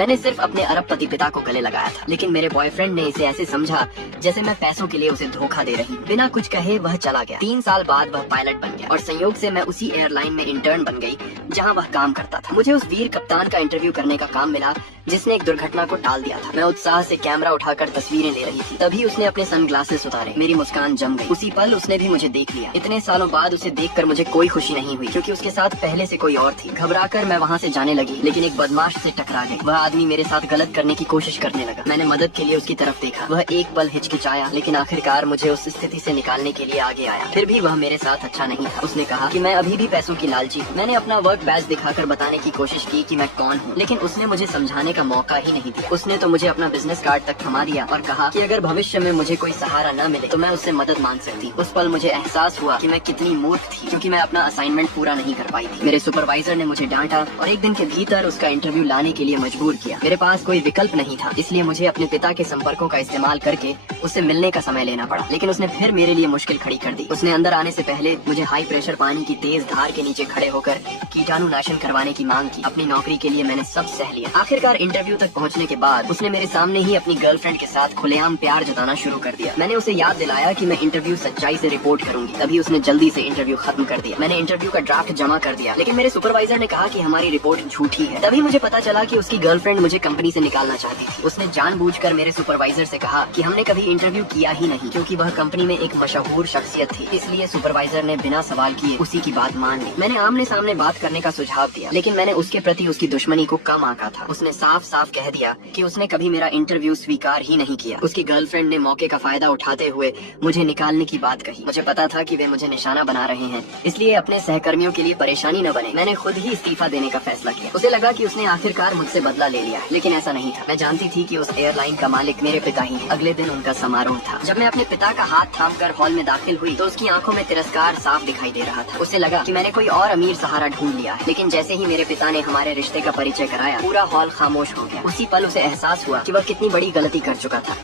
मैंने सिर्फ अपने अरबपति पिता को गले लगाया था, लेकिन मेरे बॉयफ्रेंड ने इसे ऐसे समझा जैसे मैं पैसों के लिए उसे धोखा दे रही हूँ। बिना कुछ कहे वह चला गया। 3 साल बाद वह पायलट बन गया और संयोग से मैं उसी एयरलाइन में इंटर्न बन गई जहाँ वह काम करता था। मुझे उस वीर कप्तान का इंटरव्यू करने का काम मिला जिसने एक दुर्घटना को टाल दिया था। मैं उत्साह से कैमरा उठाकर तस्वीरें ले रही थी, तभी उसने अपने सनग्लासेस उतारे। मेरी मुस्कान जम गई। उसी पल उसने भी मुझे देख लिया। इतने सालों बाद उसे देखकर मुझे कोई खुशी नहीं हुई, क्योंकि उसके साथ पहले से कोई और थी। घबराकर मैं वहाँ से जाने लगी, लेकिन एक बदमाश से टकरा गई। वह आदमी मेरे साथ गलत करने की कोशिश करने लगा। मैंने मदद के लिए उसकी तरफ देखा। वह एक पल हिचकिचाया, लेकिन आखिरकार मुझे उस स्थिति से निकालने के लिए आगे आया। फिर भी वह मेरे साथ अच्छा नहीं था। उसने कहा कि मैं अभी भी पैसों की लालची हूँ। मैंने अपना वर्क बैज दिखाकर बताने की कोशिश की कि मैं कौन हूँ, लेकिन उसने मुझे समझाने का मौका ही नहीं दिया। उसने तो मुझे अपना बिजनेस कार्ड तक थमा दिया और कहा कि अगर भविष्य में मुझे कोई सहारा न मिले तो मैं उससे मदद मांग सकती हूँ। उस पल मुझे एहसास हुआ कि मैं कितनी मूर्ख थी, क्योंकि मैं अपना असाइनमेंट पूरा नहीं कर पाई थी। मेरे सुपरवाइजर ने मुझे डांटा और एक दिन के भीतर उसका इंटरव्यू लाने के लिए मजबूर किया। मेरे पास कोई विकल्प नहीं था, इसलिए मुझे अपने पिता के संपर्कों का इस्तेमाल करके उससे मिलने का समय लेना पड़ा। लेकिन उसने फिर मेरे लिए मुश्किल खड़ी कर दी। उसने अंदर आने से पहले मुझे हाई प्रेशर पानी की तेज धार के नीचे खड़े होकर कीटाणुनाशन करवाने की मांग की। अपनी नौकरी के लिए मैंने सब सह लिया। आखिरकार इंटरव्यू तक पहुंचने के बाद उसने मेरे सामने ही अपनी गर्लफ्रेंड के साथ खुलेआम प्यार जताना शुरू कर दिया। मैंने उसे याद दिलाया कि मैं इंटरव्यू सच्चाई से रिपोर्ट करूंगी, तभी उसने जल्दी से इंटरव्यू खत्म कर दिया। मैंने इंटरव्यू का ड्राफ्ट जमा कर दिया, लेकिन मेरे सुपरवाइजर ने कहा कि हमारी रिपोर्ट झूठी है। तभी मुझे पता चला कि उसकी गर्लफ्रेंड मुझे कंपनी से निकालना चाहती थी। उसने जानबूझकर मेरे सुपरवाइजर से कहा कि हमने कभी इंटरव्यू किया ही नहीं, क्योंकि वह कंपनी में एक मशहूर शख्सियत थी। इसलिए सुपरवाइजर ने बिना सवाल किए उसी की बात मान ली। मैंने आमने सामने बात करने का सुझाव दिया, लेकिन मैंने उसके प्रति उसकी दुश्मनी को कम आंका था। उसने साफ साफ कह दिया कि उसने कभी मेरा इंटरव्यू स्वीकार ही नहीं किया। उसकी गर्लफ्रेंड ने मौके का फायदा उठाते हुए मुझे निकालने की बात कही। मुझे पता था कि वे मुझे निशाना बना रहे हैं, इसलिए अपने सहकर्मियों के लिए परेशानी न बने, मैंने खुद ही इस्तीफा देने का फैसला किया। उसे लगा कि उसने आखिरकार मुझसे बदला ले लिया, लेकिन ऐसा नहीं था। मैं जानती थी कि उस एयरलाइन का मालिक मेरे पिता ही है। अगले दिन उनका समारोह था। जब मैं अपने पिता का हाथ थामकर हॉल में दाखिल हुई तो उसकी आंखों में तिरस्कार साफ दिखाई दे रहा था। उसे लगा कि मैंने कोई और अमीर सहारा ढूंढ लिया है। लेकिन जैसे ही मेरे पिता ने हमारे रिश्ते का परिचय कराया, पूरा हॉल खामोश हो गया। उसी पल उसे एहसास हुआ कि वह कितनी बड़ी गलती कर चुका था।